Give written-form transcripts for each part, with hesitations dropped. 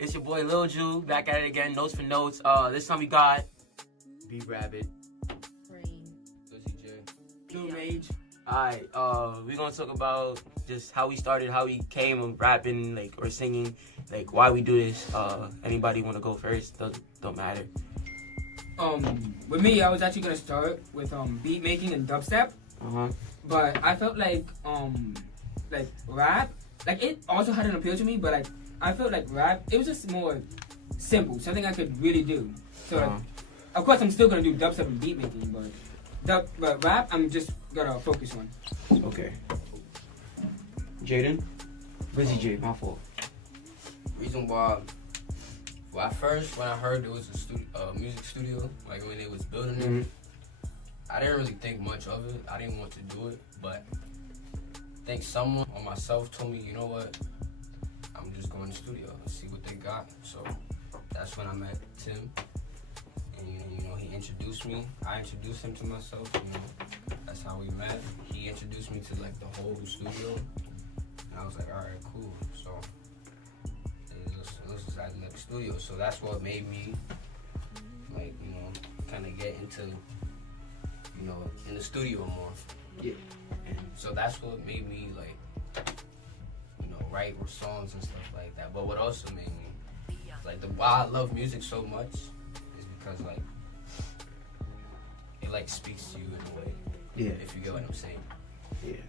It's your boy Lil Ju, back at it again, notes for notes. This time we got B Rabbit, Rain. Lucy J. Blue Mage. Alright, we're gonna talk about just how we started, how we came of rapping, like, or singing, like, why we do this. Anybody wanna go first? Don't matter. With me, I was actually gonna start with beat making and dubstep, but I felt like rap, like it also had an appeal to me, but like I felt like rap, it was just more simple, something I could really do. So like, of course I'm still gonna do dubstep and beat making, but rap I'm just gonna focus on. Okay. Jaden? Busy J, my fault. Reason why, when I heard there was a music studio, like when they was building it, I didn't really think much of it. I didn't want to do it, but I think someone or myself told me, you know what, I'm just going to the studio and see what they got. So that's when I met Tim, and you know he introduced me. I introduced him to myself. You know, that's how we met. He introduced me to like the whole studio, and I was like, all right, cool. So this is at the studio. So that's what made me like kind of get into in the studio more. Yeah. And so that's what made me like write songs and stuff like that. But what also made me like why I love music so much is because like it like speaks to you in a way. Yeah. If you get what I'm saying. Yeah.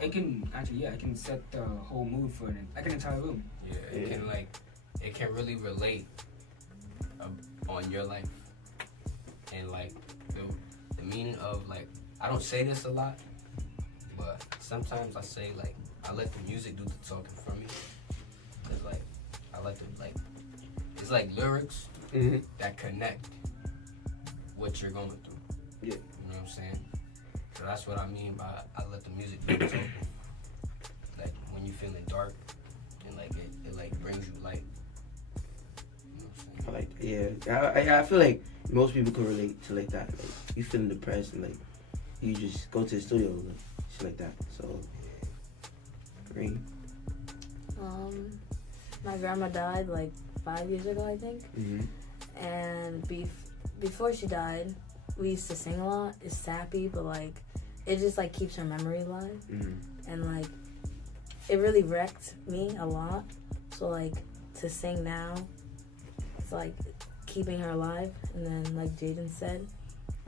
It can actually, it can set the whole mood for an entire room. Yeah. It can really relate on your life, and like the meaning of like, I don't say this a lot, but sometimes I say like I let the music do the talking for me. Cause like I like to like, it's like lyrics that connect what you're going through. Yeah. You know what I'm saying? So that's what I mean by I let the music do the talking. Like when you're feeling dark and like it like brings you light. You know what I'm saying? I feel like most people can relate to like that. Like you feeling depressed and like you just go to the studio and like shit like that. So Green. My grandma died like 5 years ago, I think. And before she died, we used to sing a lot. It's sappy, but like it just like keeps her memory alive. And like it really wrecked me a lot. So like to sing now, it's like keeping her alive. And then like Jaden said,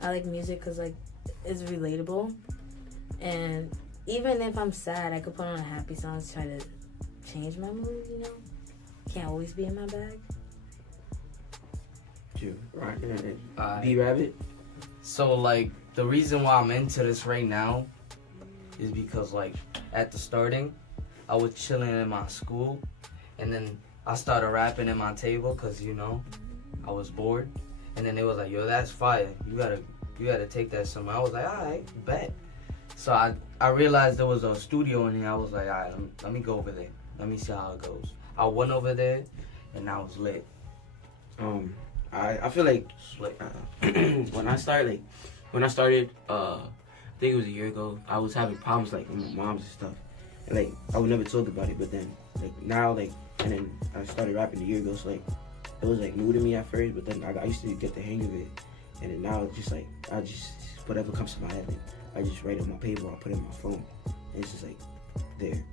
I like music because like it's relatable. And even if I'm sad, I could put on a happy song to try to change my mood, you know? Can't always be in my bag. Right. B Rabbit. So like the reason why I'm into this right now is because like at the starting I was chilling in my school and then I started rapping in my table because I was bored, and then they was like, yo, that's fire, you gotta take that somewhere. I was like, alright, bet. So I realized there was a studio in here. I was like, alright, let me go over there, let me see how it goes. I went over there and I was lit. I feel like when I started, I think it was a year ago, I was having problems like with my moms and stuff. And like I would never talk about it, but then like now and then I started rapping a year ago, so like it was like new to me at first, but then I used to get the hang of it, and then now it's just like I just whatever comes to my head, like, I just write it on my paper, I put it in my phone, and it's just like there.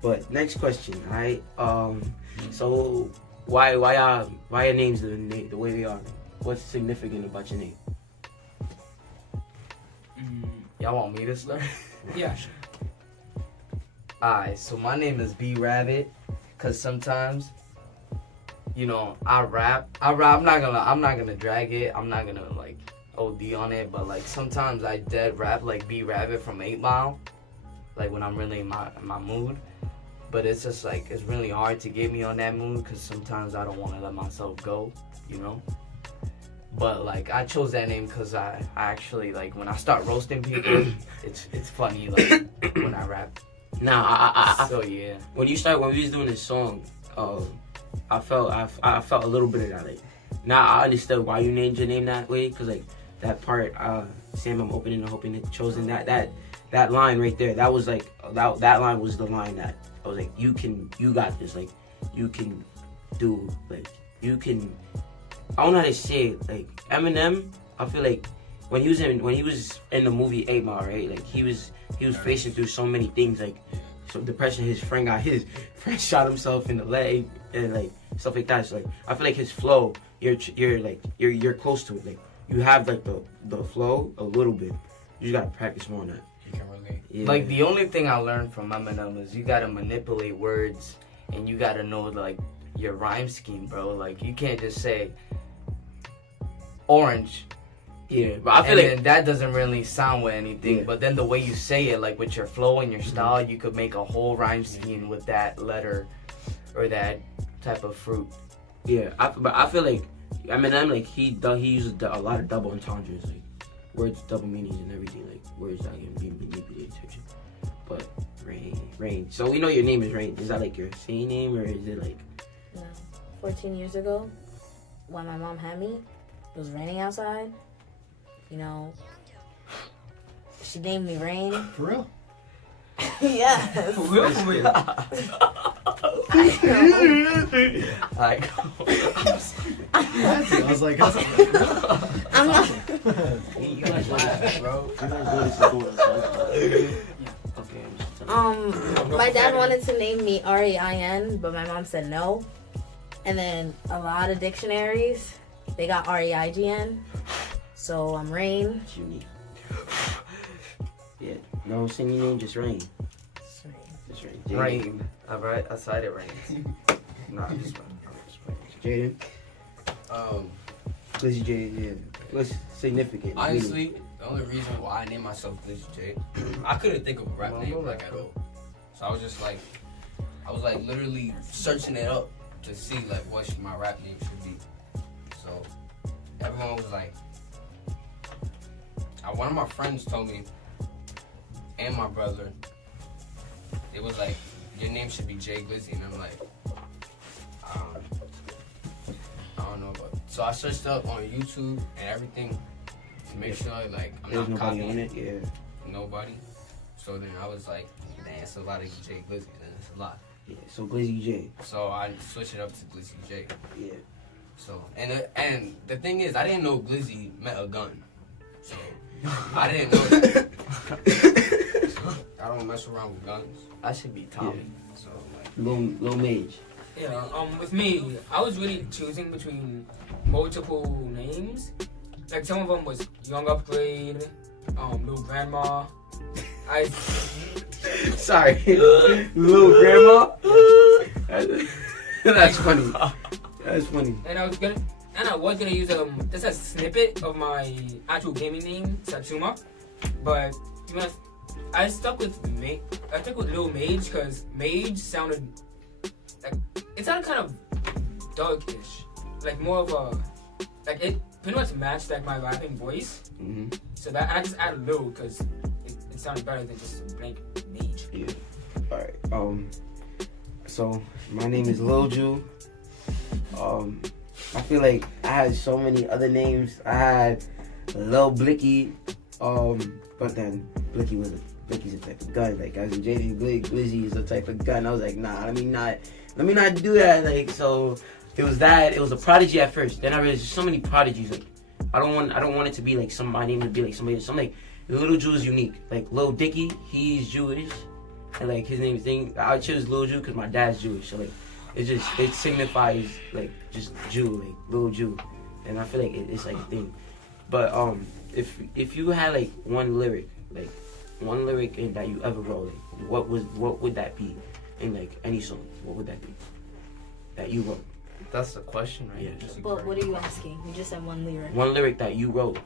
But next question, alright? So why your names the way they are? What's significant about your name? Y'all want me to start? Yeah, sure. Alright, so my name is B Rabbit, cause sometimes, I rap. I'm not gonna drag it. I'm not gonna like OD on it, but like sometimes I dead rap like B Rabbit from 8 Mile, like when I'm really in my mood. But it's just like it's really hard to get me on that mood, cause sometimes I don't want to let myself go, But like I chose that name cause I actually like when I start roasting people, it's funny like when I rap. So yeah. When we was doing this song, I felt a little bit of that. Like, now I understood why you named your name that way, cause like that part, Sam, I'm opening and hoping it chosen that line right there. That was like that line was the line that I was like, you got this. Like you can do. Like you can, I don't know how to say it. Like Eminem, I feel like when he was in the movie 8 Mile, right? Like he was facing through so many things, like some depression. His friend shot himself in the leg and like stuff like that. So like I feel like his flow, you're close to it. Like you have like the flow a little bit. You just gotta practice more on that. You can relate. Yeah. Like the only thing I learned from Eminem is you gotta manipulate words and you gotta know like your rhyme scheme, bro. Like you can't just say orange. Yeah, but I feel and like then that doesn't really sound with anything. Yeah. But then the way you say it, like with your flow and your style, you could make a whole rhyme scheme with that letter or that type of fruit. yeah, but I feel like Eminem, like he uses a lot of double entendres, like words, double meanings, and everything, like words that can be manipulated. Type shit. But Rain. So we know your name is Rain. Is that like your singing name or is it like? No. 14 years ago, when my mom had me, it was raining outside. You know, she named me Rain. For real? Yes. For real, for real. I know. Like, I was like, I'm not. You guys know this, Bro. you guys know this is going on. Okay. My dad wanted to name me Rein, but my mom said no. And then a lot of dictionaries, they got Reign. So I'm Rain. It's unique. Yeah. No singing name, just Rain. Just Rain. Jaden. rain. I said it rains. No, I'm just Jaden. Um, Glizzy Jaden, yeah. What's significant? honestly, the only reason why I named myself Glizzy J, I couldn't think of a rap name like at all. So I was just like, literally searching it up to see like what my rap name should be. So everyone was like, one of my friends told me, and my brother, it was like, your name should be Jay Glizzy, and I'm like, I don't know, but so I searched up on YouTube and everything to make sure like I'm There's not nobody copying on it, yeah. nobody. So then I was like, man, it's a lot of Jay Glizzy, and it's a lot. Yeah, so Glizzy J. So I switched it up to Glizzy J. Yeah. So and the thing is, I didn't know Glizzy meant a gun. So I didn't know that. I don't mess around with guns. I should be Tommy. So like, Low Mage. Yeah, with me, I was really choosing between multiple names. Like some of them was Young Upgrade, Little Grandma. Sorry. Little Grandma? That's funny. That's funny. And I was gonna use just a snippet of my actual gaming name, Satsuma, but you know, I stuck with Little Mage because Mage sounded like it sounded kind of darkish, like more of a like it pretty much matched like my rapping voice. Mm-hmm. So that I just added Little because it sounded better than just blank Mage. Yeah. Alright. So my name is Lil Ju. I feel like I had so many other names. I had Lil Blicky, but then Blicky's a type of gun. Like as in Jaden Glizzy is a type of gun. I was like, nah, let me not do that. Like so, it was that. It was a Prodigy at first. Then I realized there's so many prodigies. Like I don't want it to be like my name to be like somebody. So I'm like, Lil Ju is unique. Like Lil Dicky, he's Jewish, and like his name thing. I chose Lil Ju because my dad's Jewish. So like. It signifies like just Jew, like Lil Jew, and I feel like it's like a thing. But if you had like one lyric in that you ever wrote, like, what would that be in like any song? What would that be that you wrote? That's the question, right? Yeah. But what are you asking? You just said one lyric. One lyric that you wrote.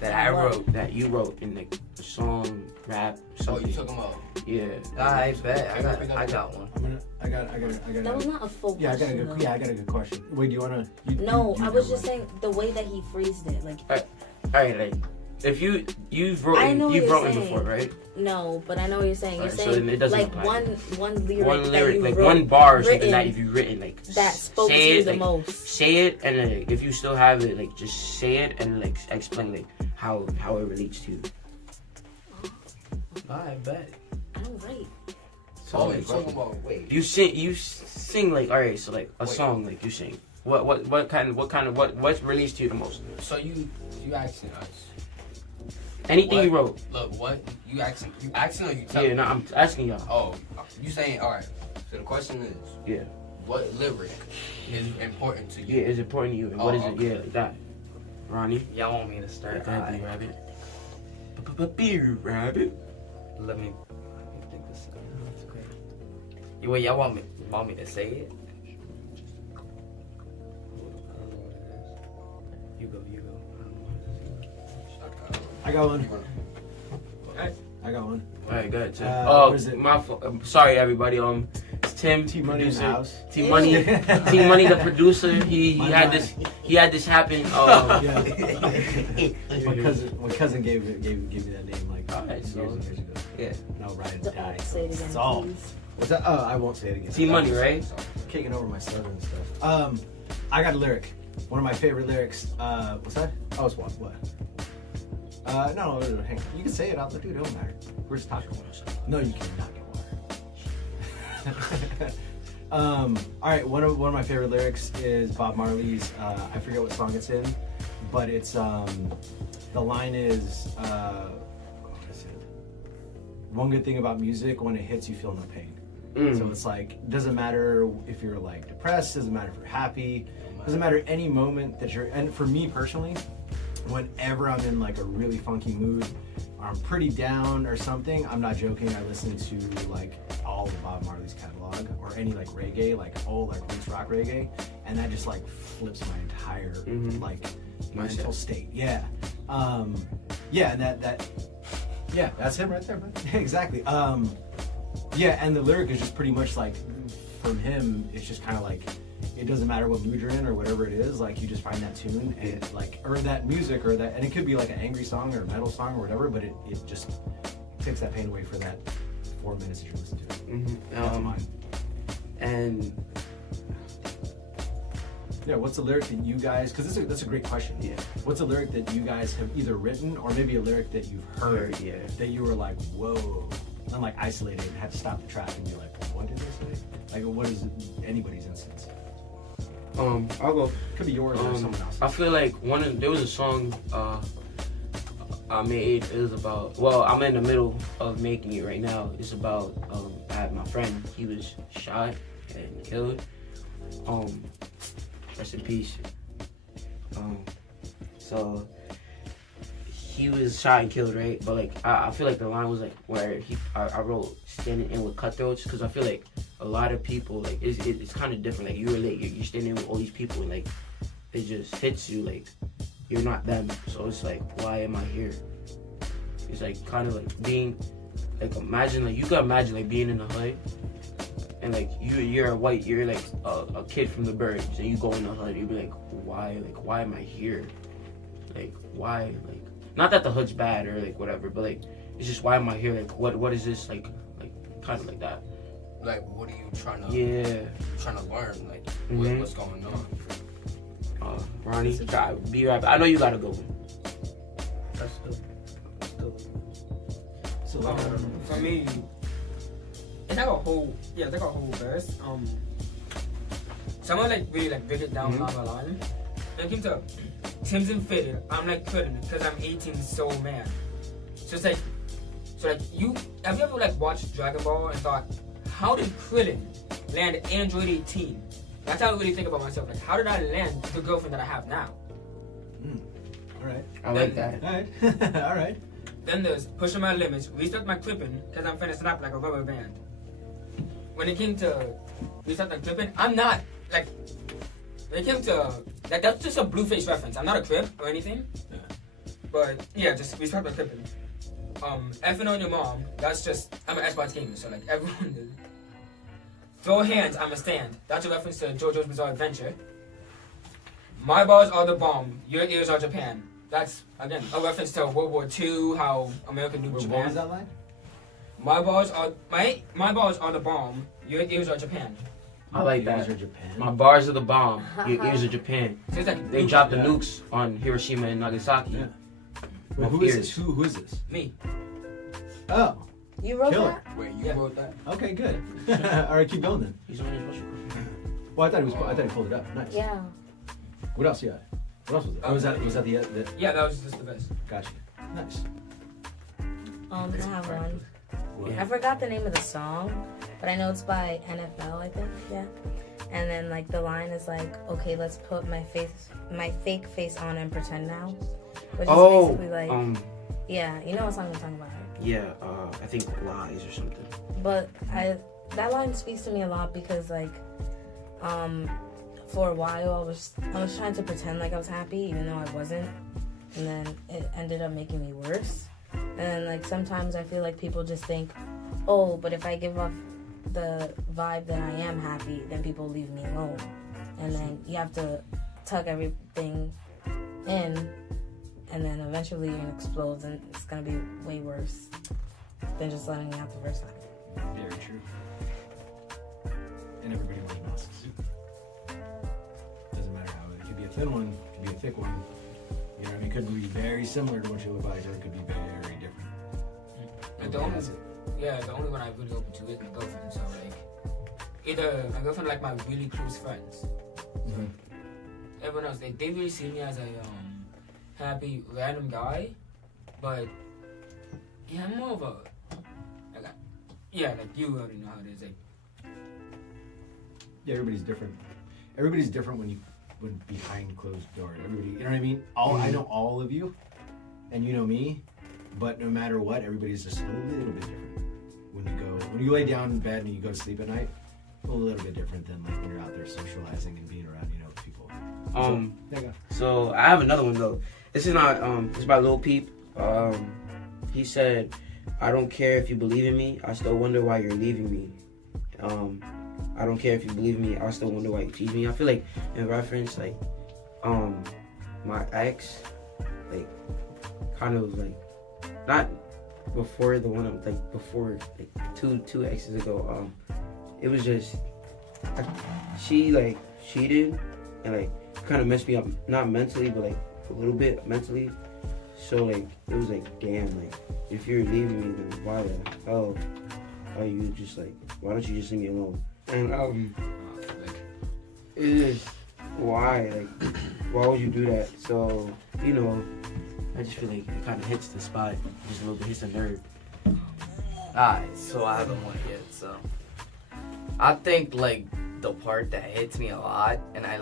That I wrote. That you wrote in like a song, rap, oh, something. you talking about? Yeah. I bet. I got one. I got. That was not a full Yeah, question. I got a good question. Wait, do you wanna? No, I was just saying the way that he phrased it. Like, Alright, like if you've written I know what you're written saying. before, right? no, but I know what you're saying. You're Alright, so saying then it doesn't like apply. one lyric, One that lyric, you like wrote, one bar or something written that if you written like that spoke to say you it, the like, most. say it, and then if you still have it, like just say it and like explain like how it relates to you. I bet. I don't write. So Oh, like, you talking about? Wait. you sing like, all right, so like a Wait. song like you sing. What's released to you the most? So you asking us? Anything What? you wrote. Look, what you asking? You asking or you telling? Yeah, no, I'm asking y'all. Oh, you saying all right? So the question is, Yeah. what lyric is important to Yeah, you? it's important to you. And Oh, what is okay. it? Yeah, like that. Ronnie? Y'all want me to start? Go ahead, Alright. B-Rabbit. B-Rabbit. Let me think this. That's great. Wait, y'all want me to say it? You go. I got one. Alright. I got one. All right, go ahead, Tim. what is it? Sorry, everybody. It's Tim, T Money in the producer. house. T Money, T Money, the producer. He My had man. this happen. Yeah. my cousin gave me that name like Alright, so- years and years ago. Yeah. No, right and Don't die. say it again, It's all. please. What's that? Oh, I won't say it again. T Money, right? Kicking over my southern stuff. I got a lyric. One of my favorite lyrics. What's that? Oh, it's what? No, hang on. You can say it out loud, dude. It don't matter. We're just talking. No, you cannot get water. All right. One of my favorite lyrics is Bob Marley's. I forget what song it's in, but it's the line is. What is it? One good thing about music: when it hits, you feel no pain. So it's like, doesn't matter if you're like depressed, doesn't matter if you're happy, doesn't matter any moment that you're, and for me personally, whenever I'm in like a really funky mood, or I'm pretty down or something, I'm not joking, I listen to like all of Bob Marley's catalog, or any like reggae, like old like roots rock reggae, and that just like flips my entire like mental state. Yeah. Yeah, and that yeah, that's him right there, man. Exactly. Yeah, and the lyric is just pretty much like, from him, it's just kind of like, it doesn't matter what mood you're in or whatever it is, like you just find that tune and like, or that music or that, and it could be like an angry song or a metal song or whatever, but it just takes that pain away for that 4 minutes that you listen to it. That's mine. And yeah, what's the lyric that you guys, because that's a great question. Yeah. What's a lyric that you guys have either written or maybe a lyric that you've heard Yeah. that you were like, whoa, and like isolated and had to stop the track and be like, what did they say? Like, what is anybody's instance? I'll go. Could be yours or someone else. I feel like there was a song I made. It was about, well, I'm in the middle of making it right now. It's about I had my friend. He was shot and killed. Rest in peace. So he was shot and killed, right? But like I feel like the line was like where I wrote standing in with cutthroats, because I feel like a lot of people, like it's kind of different. Like you're standing with all these people and like it just hits you like you're not them. So it's like, why am I here? It's like kind of like being like, imagine like, you can imagine like being in the hood and like you're a white, you're like a kid from the burbs and you go in the hood, you'd be like, why am I here? Like why? Like, not that the hood's bad or like whatever, but like it's just, why am I here? Like what is this? Like kind of like that. Like, what are you trying to learn? Like, what's going on? Ronnie, B-Rabbit. I know you gotta go. That's still. So For me, it's like a whole verse. Someone like really like break it down line by line. And it came to Tim's and Fitted. I'm like Fitted because I'm 18 so mad. So it's like, you have you ever like watched Dragon Ball and thought, how did Krillin land Android 18? That's how I really think about myself. Like, how did I land the girlfriend that I have now? all right. I like that. All right. All right. Then there's pushing my limits, restart my clipping, because I'm finna snap like a rubber band. When it came to restart my clipping, I'm not, like, when it came to, like, that's just a Blueface reference. I'm not a Crip or anything. Yeah. But, yeah, just restart my clipping. Effing on your mom, that's just, I'm an Xbox gamer, so, like, everyone did. Throw hands, I'm a stand. That's a reference to JoJo's Bizarre Adventure. My balls are the bomb, your ears are Japan. That's, again, a reference to World War II, how America knew Japan. What was that line? My balls are the bomb, your ears are Japan. I like Yours that. are Japan. My bars are the bomb. Your ears are Japan. So it's like, They dropped the nukes on Hiroshima and Nagasaki. Yeah. My Wait, who is ears. this? Who is this? me. Oh. You wrote Kill that? Wait, you Yeah. wrote that? Okay, good. All right, keep going then. He's on his special. Well, I thought he pulled it up. Nice. Yeah. What else you had? What else was it? Oh, was that the Yeah, that was just the best. Gotcha. Nice. I have one. What? I forgot the name of the song, but I know it's by NFL, I think. Yeah. And then like the line is like, okay, let's put my fake face on and pretend now. Which is basically like, yeah, you know what song I'm talking about, right? Yeah, I think Lies or something. But that line speaks to me a lot because like, for a while I was trying to pretend like I was happy even though I wasn't, and then it ended up making me worse. And then like sometimes I feel like people just think, oh, but if I give off the vibe that I am happy, then people leave me alone. And then you have to tuck everything in, and then eventually you're gonna explode, and it's gonna be way worse than just letting me out the first time. Very true. And everybody wears masks. Doesn't matter how it could be a thin one, it could be a thick one. You know what I mean? It could be very similar to what you look like, or it could be very different. Like the only one I really open to is my girlfriend. So like, either my girlfriend or like my really close friends. Mhm. Everyone else, they really see me as a happy random guy, but yeah, I'm more of a like you already know how it is. Like, Yeah, everybody's different. Everybody's different when behind closed doors. Everybody, you know what I mean? I know all of you, and you know me, but no matter what, everybody's just a little bit different. When you lay down in bed and you go to sleep at night, a little bit different than like when you're out there socializing and being around, people. There you go. So I have another one though. This is not it's by Lil Peep. He said, I don't care if you believe in me, I still wonder why you're leaving me. I don't care if you believe in me, I still wonder why you cheat me. I feel like in reference, like my ex, like kind of like not before the one I'm like before like two exes ago, it was just she like cheated and like kind of messed me up, not mentally but like a little bit mentally. So like it was like, damn, like if you're leaving me, then why the hell are you just like, why don't you just leave me alone? And it is why, like why would you do that? So I just feel like it kind of hits the spot, just a little bit, hits the nerve. Alright, so I haven't won yet, so I think like the part that hits me a lot, and I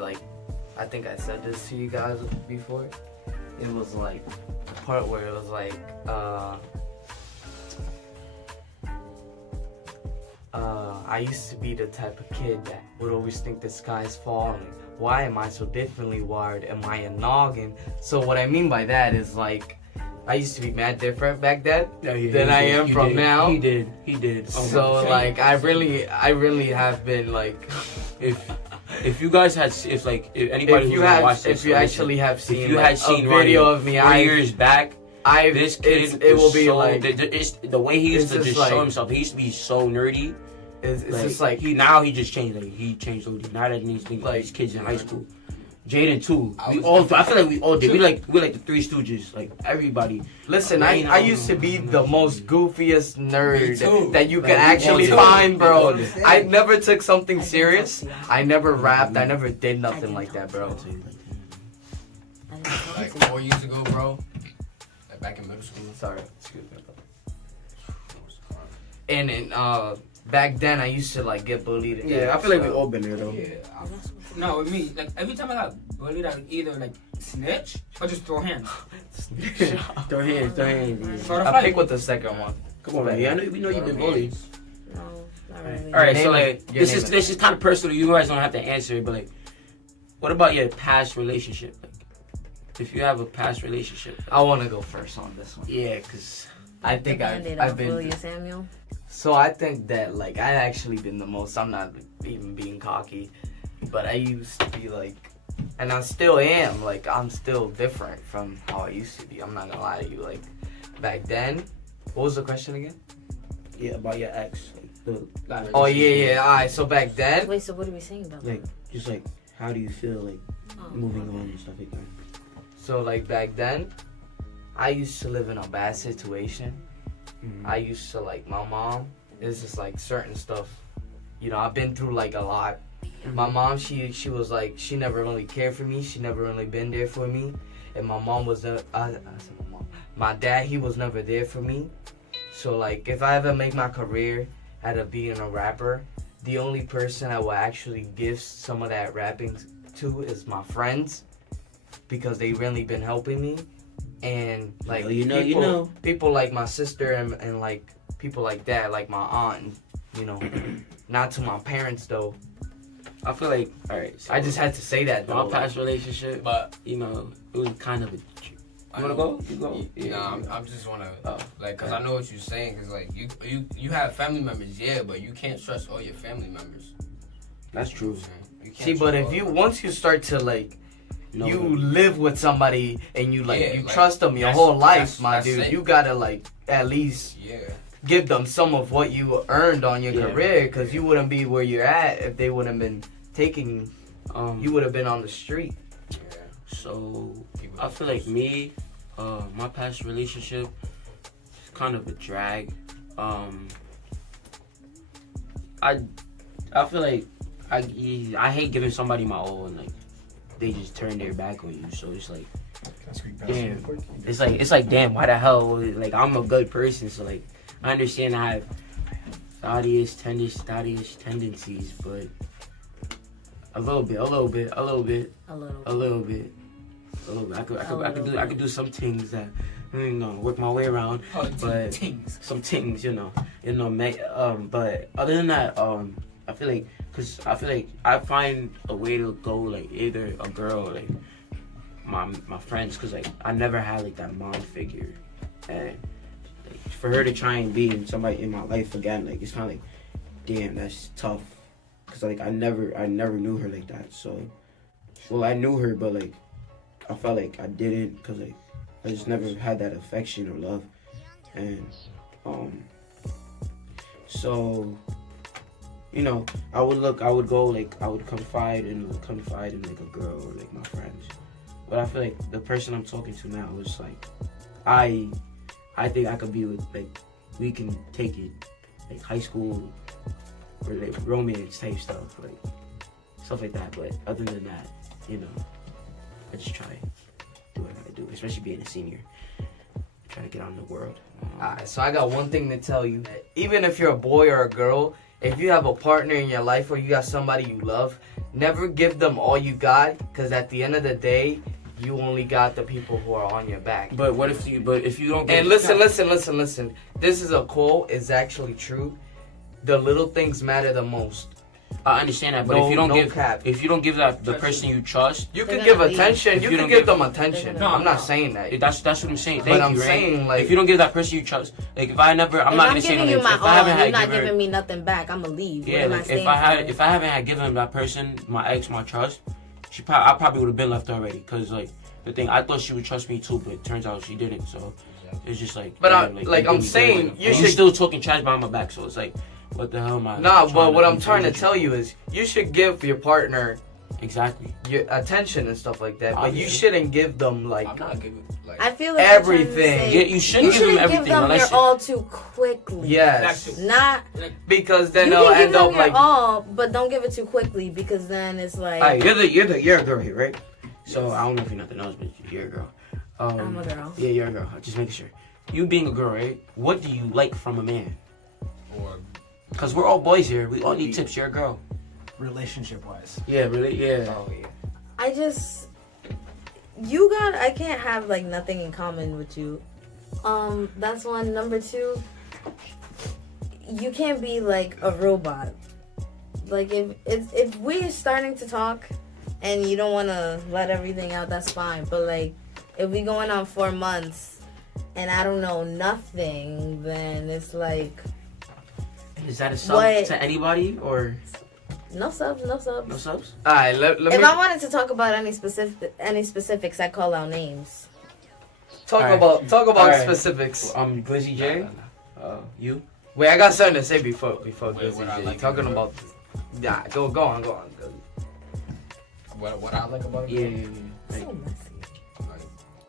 think I said this to you guys before, it was like the part where it was like I used to be the type of kid that would always think the sky's falling. Why am I so differently wired? Am I a noggin? So what I mean by that is like, I used to be mad different back then than I am from now. He did. So like, I really have been like, if you guys had, if anybody if you who's had, watched this, if you actually have seen, if you like, had seen a video Ronny of me, 4 years back, this kid it will was be so, like the way he used to it's just just show like- himself. He used to be so nerdy. It's just like he just changed. Like he changed OD. Now that he's thinking like his kids in high school. Jaden too. I feel like we all did. We like the Three Stooges. Like everybody. Listen, I used to be the most goofiest Me nerd too. that you Bro, can we actually all do. find, bro. We all do. I never took something serious. I never rapped. I never did nothing like that, bro. Like 4 years ago, bro. Like back in middle school. Sorry, excuse me. And back then I used to like get bullied. Yeah, I feel like we all been there though. Yeah. no, with me, like every time I got bullied, I would either like snitch or just throw hands. Throw hands. Yeah. Start a I fight. pick with the second one. Come on, man. We know you've been bullied. No, not really. All right, Name so it. like Your this name is kind of personal. You guys don't have to answer it, but like, what about your past relationship? Like, if you have a past relationship. I want to go first on this one. Yeah, cause I think I've Will been. you, Samuel? So I think that like I actually been the most. I'm not even being cocky, but I used to be like, and I still am. Like I'm still different from how I used to be. I'm not gonna lie to you. Like back then, what was the question again? yeah, about your ex. Like, Oh yeah. Alright, so back then, Wait, so what are we saying about Like, that? just like, how do you feel like Oh. moving on and stuff like that? so like back then, I used to live in a bad situation, I used to like my mom. It's just like certain stuff. You know, I've been through like a lot. My mom, she was like, she never really cared for me. She never really been there for me. And my mom was I said my mom. My dad, he was never there for me. So like, if I ever make my career out of being a rapper, the only person I will actually give some of that rapping to is my friends, because they really been helping me. And like people like my sister and like people like that, like my aunt, you know. Not to my parents though. I feel like, alright, so I just had to say that though. my past relationship, But you know, it was kind of a. You wanna go? You go. Yeah, I just wanna like, cause I know what you're saying. Cause like you have family members, yeah, but you can't trust all your family members. That's true. You can't See, but trust if all once you start to like, No, you no. live with somebody and you like, Yeah, you like, trust them your that's- whole life, that's- my that's dude. it. You gotta like at least yeah. give them some of what you earned on your Yeah. career, because you wouldn't be where you're at if they wouldn't been taking you. You would have been on the street. Yeah. So I feel like me, my past relationship is kind of a drag. I feel like I hate giving somebody my all and like they just turn their back on you. So it's like, damn. It's like damn, why the hell? Like, I'm a good person, so like I understand I have thought-ish tendencies, but a little bit. I could do some things that, you know, work my way around, but some things, you know, but other than that, I feel like I find a way to go, like either a girl or like my friends, cause like I never had like that mom figure, and like, for her to try and be somebody in my life again, like it's kind of like, damn, that's tough, cause like I never knew her like that. So, well, I knew her, but like I felt like I didn't, cause like I just never had that affection or love, and so, you know, I would confide in like a girl or like my friends. But I feel like the person I'm talking to now is like, I think I could be with, like, we can take it like high school or like romance type stuff, like stuff like that. But other than that, you know, I just try to do what I gotta do, especially being a senior. Trying to get out in the world. Alright, so I got one thing to tell you. Even if you're a boy or a girl, if you have a partner in your life or you got somebody you love, never give them all you got, because at the end of the day, you only got the people who are on your back. But if you don't get... And listen. This is a quote. It's actually true. The little things matter the most. I understand that, but if you don't give that the person you trust, you They're can give gonna leave. attention. If You you can don't give give- them attention. No, I'm not saying that. that's what I'm saying. But Thank I'm you, right? saying, like, if you don't give that person you trust, like if I never, I'm If not I'm gonna say no giving you names. my If I haven't all, had you're not given her- giving me nothing back. I'm gonna leave. Yeah, What am I like staying for? if I haven't had given that person, my ex, my trust, I probably would have been left already. Cause like the thing, I thought she would trust me too, but it turns out she didn't. So it's just like. But damn, I'm saying, you you should- still talking trash behind my back. So it's like, what the hell am I? Nah, trying but what I'm do trying to with tell you is you should give your partner exactly your attention and stuff like that, but you Obviously. shouldn't give them like I'm not giving like. I feel like you're trying to everything. say- Yeah, you shouldn't You give them shouldn't everything. give them unless your all too quickly. yes, Not because then you they'll can give end them up your like all, but don't give it too quickly because then it's like Alright, you're a girl here, right? So I don't know if you're nothing else, but you're a girl. I'm a girl. Yeah, you're a girl. Just making sure. You being a girl, right? What do you like from a man? Or Cause we're all boys here. We all need tips. You're a girl. Relationship wise. Yeah, really. Yeah. oh yeah. I can't have like nothing in common with you. That's one. Number two, you can't be like a robot. Like if we're starting to talk and you don't want to let everything out, that's fine. But like if we going on 4 months and I don't know nothing, then it's like Is that a sub What? to anybody or no subs. no subs? All right, let If me I wanted to talk about any specifics, I call out names. talk Alright. about Alright. specifics. Glizzy J. You. Wait, I got something to say before Wait, Glizzy what I J. like Talking about- about yeah, go on. what I like about it. Yeah. So messy.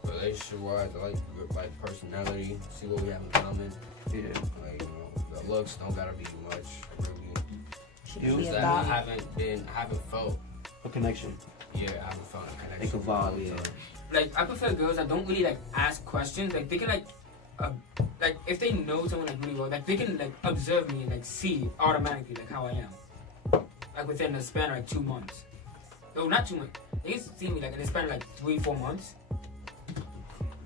Like relationship wise, I like personality, see what we have in common. Yeah. Like, you know, the looks don't gotta be much, really. She You? could be a I thought. haven't felt, A connection. I haven't felt a Like connection. a vibe, yeah. Like I prefer girls that don't really like ask questions. Like they can like if they know someone like really well, like they can like observe me and like see automatically like how I am. Like within a span of like 2 months. No, not 2 months. They can see me like in a span of like 3-4 months.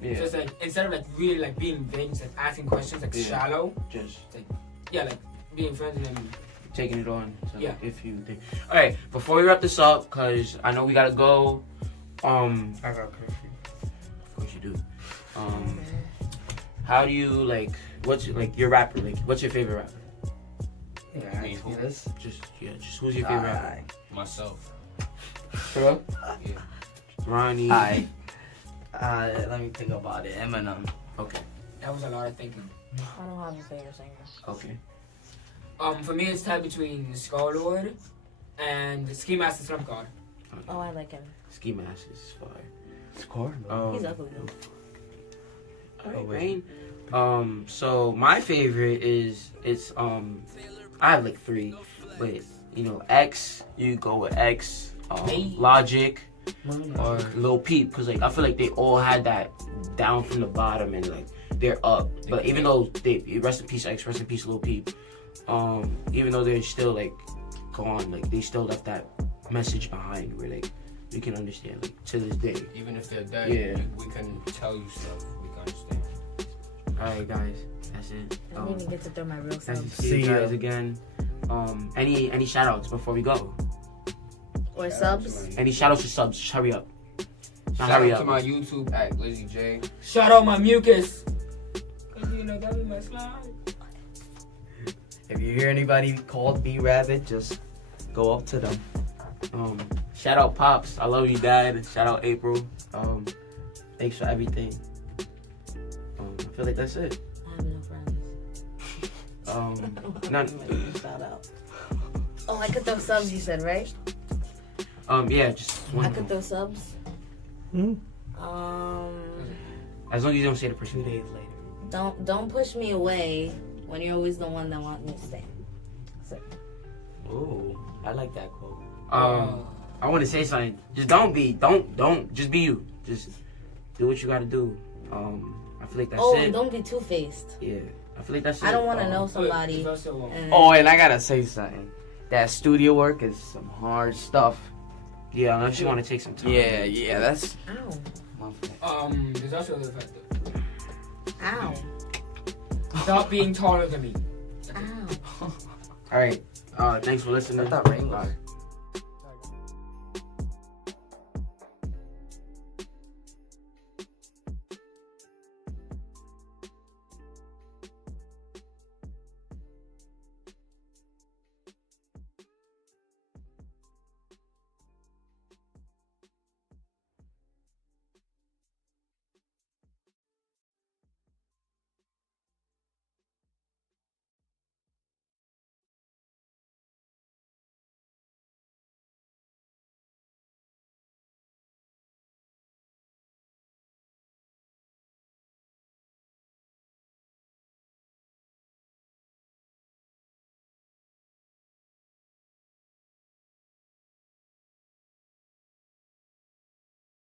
Yeah. So it's like instead of like really like being vague, just like asking questions like Yeah. shallow. Just Yeah, like being friends with them. taking it on. So Yeah. If you think. All right. Before we wrap this up, cause I know we gotta go. I got curfew. Of course you do. How do you like? What's like your rapper? Like, what's your favorite rapper? Yeah, Me, ask me who? this. Just who's your favorite rapper? Myself. For real? Yeah. Ronny. I. Let me think about it. Eminem. Okay. That was a lot of thinking. I don't have a favorite singer. Okay. For me it's tied between Scarlord and Ski Master Slump God. Oh, I like him. Ski Mask is fire. Score. He's ugly though. All right, Oh, wait. Rain. So my favorite is I have like 3, but you know X. You go with X. Logic or Lil Peep, cause like I feel like they all had that down from the bottom and like they're up. But even though they rest in peace X, rest in peace Lil Peep. Even though they're still like gone, like they still left that message behind where like we can understand like to this day. Even if they're dead, Yeah. we can tell you stuff. We can understand. All right, guys, that's it. I didn't even get to throw my real Nice to self. see you See ya. guys again. Any shout outs before we go? Or subs. Any shout outs or subs? Just hurry up. Now Shout hurry out to up. my YouTube at Lizzie J. Shout out my mucus. Cause you know that be my slime. If you hear anybody called B Rabbit, just go up to them. Shout out Pops. I love you, Dad. Shout out April. Thanks for everything. I feel like that's it. I have no friends. None. Shout out. Oh, I could throw subs. You said right? Yeah, just one. I could throw subs. Hmm? As long as you don't say the person. 2 days later. Don't push me away when you're always the one that wants me to stay. Ooh, I like that quote. I want to say something. Just don't. Just be you. Just do what you gotta do. I feel like that's Oh, it. and don't be two-faced. Yeah, I feel like that's it. I don't want to know somebody. There's also, And Oh, and I gotta say something. That studio work is some hard stuff. Yeah, unless you want to take some time. Yeah, that's Ow. my fault. there's also the fact that Ow. stop being taller than me. Ow. All right. Thanks for listening. I thought rain was. Bye.